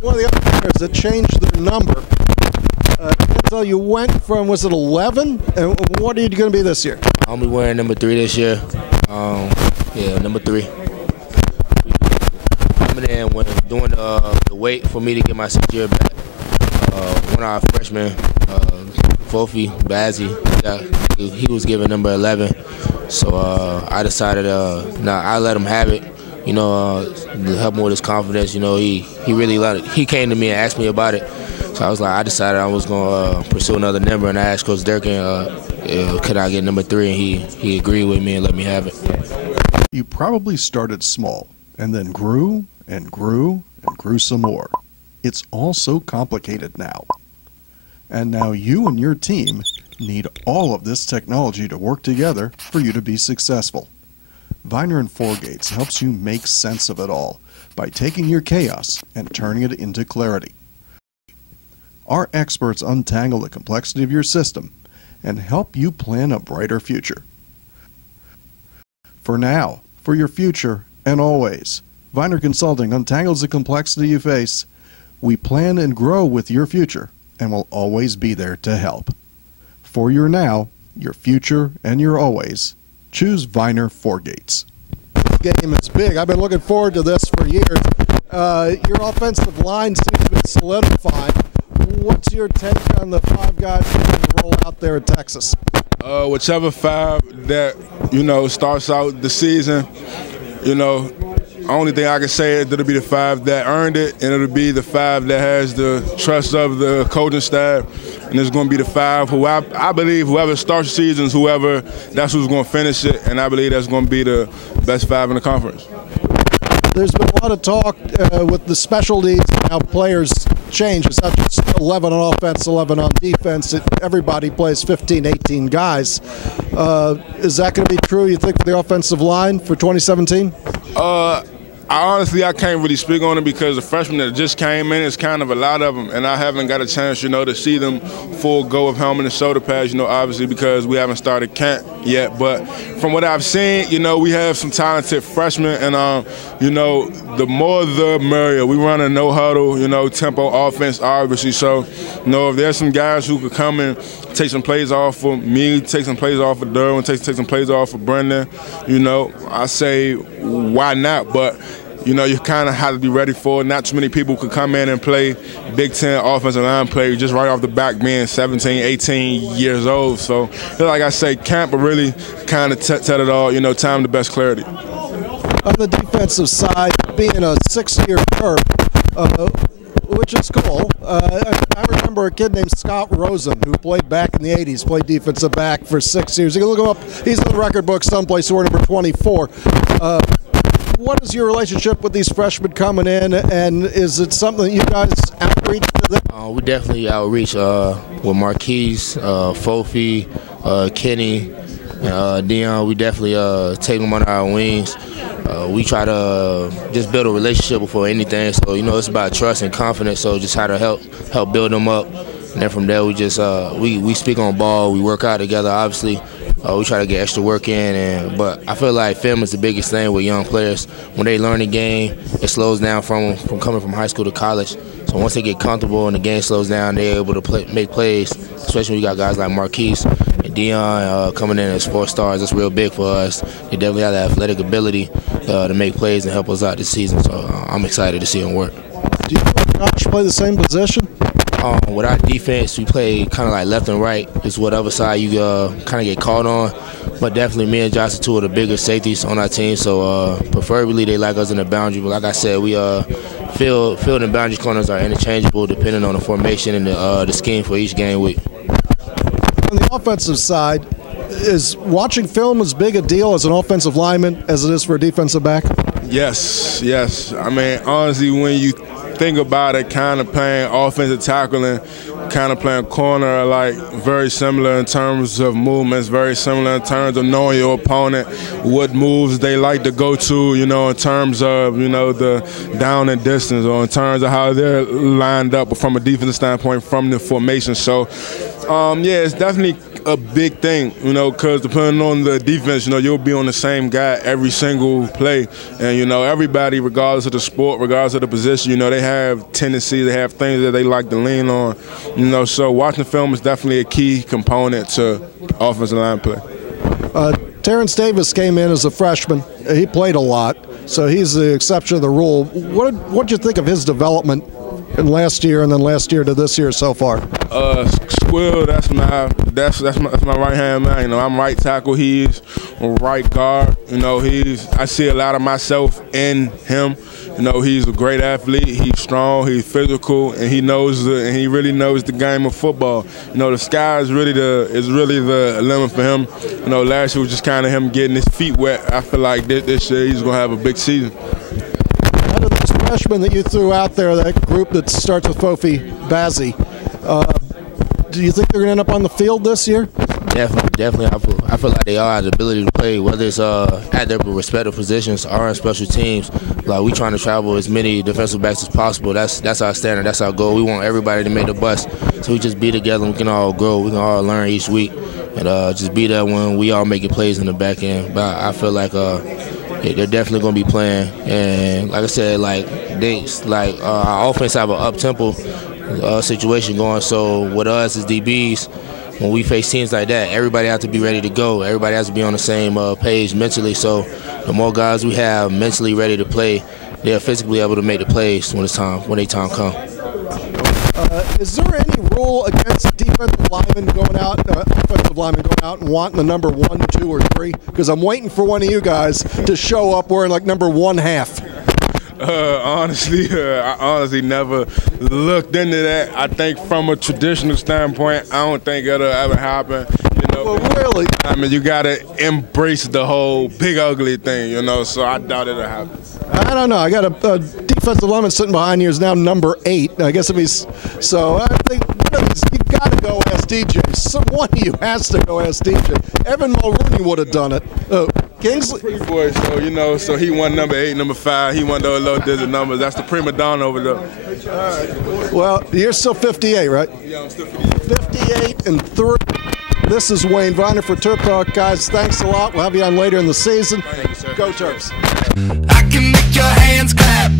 one of the other players that changed their number. Denzel, you went from, was it 11? And what are you going to be this year? I'll be wearing number 3 this year. Yeah, number 3. Coming in when doing the wait for me to get my 6th year back. One of our freshmen, Fofi Bazzi, he was given number 11. So I decided, I let him have it. You know, to help him with his confidence. You know, he really loved it. He came to me and asked me about it. So I was like, I decided I was going to pursue another number, and I asked Coach Durkin, could I get number 3, and he agreed with me and let me have it. You probably started small and then grew and grew and grew some more. It's all so complicated now. And now you and your team need all of this technology to work together for you to be successful. Viener and Four Gates helps you make sense of it all by taking your chaos and turning it into clarity. Our experts untangle the complexity of your system and help you plan a brighter future. For now, for your future, and always, Viener Consulting untangles the complexity you face. We plan and grow with your future and will always be there to help. For your now, your future, and your always, choose Viener Four Gates. This game is big. I've been looking forward to this for years. Your offensive line seems to be solidified. What's your take on the 5 guys that are going to roll out there in Texas? Whichever 5 that, starts out the season, only thing I can say is that it'll be the 5 that earned it, and it'll be the 5 that has the trust of the coaching staff, and it's going to be the 5 who I believe whoever starts the season, that's who's going to finish it, and I believe that's going to be the best 5 in the conference. There's been a lot of talk with the specialties and how players change. It's not just 11 on offense, 11 on defense. Everybody plays 15, 18 guys. Is that going to be true, you think, for the offensive line for 2017? I can't really speak on it because the freshmen that just came in, it's kind of a lot of them, and I haven't got a chance, to see them full go with helmet and shoulder pads, obviously because we haven't started camp yet. But from what I've seen, we have some talented freshmen, and, the more the merrier. We run a no-huddle, tempo offense, obviously. So, if there's some guys who could come and take some plays off of me, take some plays off of Derwin, take some plays off of Brendan, I say why not? But you kind of have to be ready for it. Not too many people could come in and play Big Ten offensive line play just right off the back being 17, 18 years old. So, like I say, camp will really kind of tell it all, time to best clarity. On the defensive side, being a 6-year Terp, which is cool. I remember a kid named Scott Rosen who played back in the 80s, played defensive back for 6 years. You can look him up. He's in the record book someplace, who number 24. What is your relationship with these freshmen coming in, and is it something that you guys outreach to them? We definitely outreach with Marquise, Fofi, Kenny, Dion. We definitely take them under our wings. We try to just build a relationship before anything. So, it's about trust and confidence. So just how to help build them up. And then from there, we just we speak on ball. We work out together, obviously. We try to get extra work in, but I feel like film is the biggest thing with young players. When they learn the game, it slows down from coming from high school to college. So once they get comfortable and the game slows down, they're able to make plays, especially when you got guys like Marquise and Dion coming in as 4 stars. That's real big for us. They definitely have the athletic ability to make plays and help us out this season, so I'm excited to see them work. Do you and Josh play the same position? With our defense, we play kind of like left and right. It's whatever side you kind of get called on. But definitely me and Josh are 2 of the bigger safeties on our team, so preferably they like us in the boundary. But like I said, we field and boundary corners are interchangeable depending on the formation and the scheme for each game week. On the offensive side, is watching film as big a deal as an offensive lineman as it is for a defensive back? Yes. I mean, honestly, when you think about it, kind of playing offensive tackling, kind of playing corner are like very similar in terms of movements, very similar in terms of knowing your opponent, what moves they like to go to, in terms of, the down and distance, or in terms of how they're lined up from a defensive standpoint from the formation. So, it's definitely a big thing, you know, because depending on the defense, you know, you'll be on the same guy every single play. And, you know, everybody, regardless of the sport, regardless of the position, you know, they have tendencies, they have things that they like to lean on. You know, so watching film is definitely a key component to offensive line play. Terrence Davis came in as a freshman. He played a lot, so he's the exception of the rule. What did you think of his development in last year and then last year to this year so far? Squill, that's my right hand man. You know, I'm right tackle. He's right guard. You know, I see a lot of myself in him. You know, he's a great athlete. He's strong. He's physical, and he really knows the game of football. You know, the sky is really the limit for him. You know, last year was just kind of him getting his feet wet. I feel like this year he's gonna have a big season. Out of those freshmen that you threw out there, that group that starts with Fofi Bazzi, do you think they're gonna end up on the field this year? Definitely. I feel like they all have the ability to play, whether it's at their respective positions or in special teams. Like, we trying to travel as many defensive backs as possible. That's our standard. That's our goal. We want everybody to make the bus. So we just be together and we can all grow. We can all learn each week and just be there when we all making plays in the back end. But I feel like they're definitely going to be playing. And like I said, our offense have an up-tempo situation going. So with us as DBs, when we face teams like that, everybody has to be ready to go. Everybody has to be on the same page mentally. So the more guys we have mentally ready to play, they're physically able to make the plays when their time comes. Is there any rule against defensive linemen going out, offensive linemen going out and wanting the number 1, 2, or 3? Because I'm waiting for one of you guys to show up wearing like number 1/2. I honestly never looked into that. I think from a traditional standpoint, I don't think it'll ever happen. You know, well, really? I mean, you gotta embrace the whole big ugly thing, you know. So I doubt it'll happen. I don't know. I got a defensive lineman sitting behind you is now number 8. I guess if he's so. I think one of these, you got to go ask DJ. One of you has to go ask DJ. Evan Mulrooney would have done it. Kingsley. Boy, so you know, so he won number 8, number 5. He won those low digit numbers. That's the prima donna over there. All right. Well, you're still 58, right? Yeah, I'm still 58. 58 and 3. This is Wayne Viener for TerpTalk, guys. Thanks a lot. We'll have you on later in the season. Thank you, sir. Go Terps. I can make your hands clap.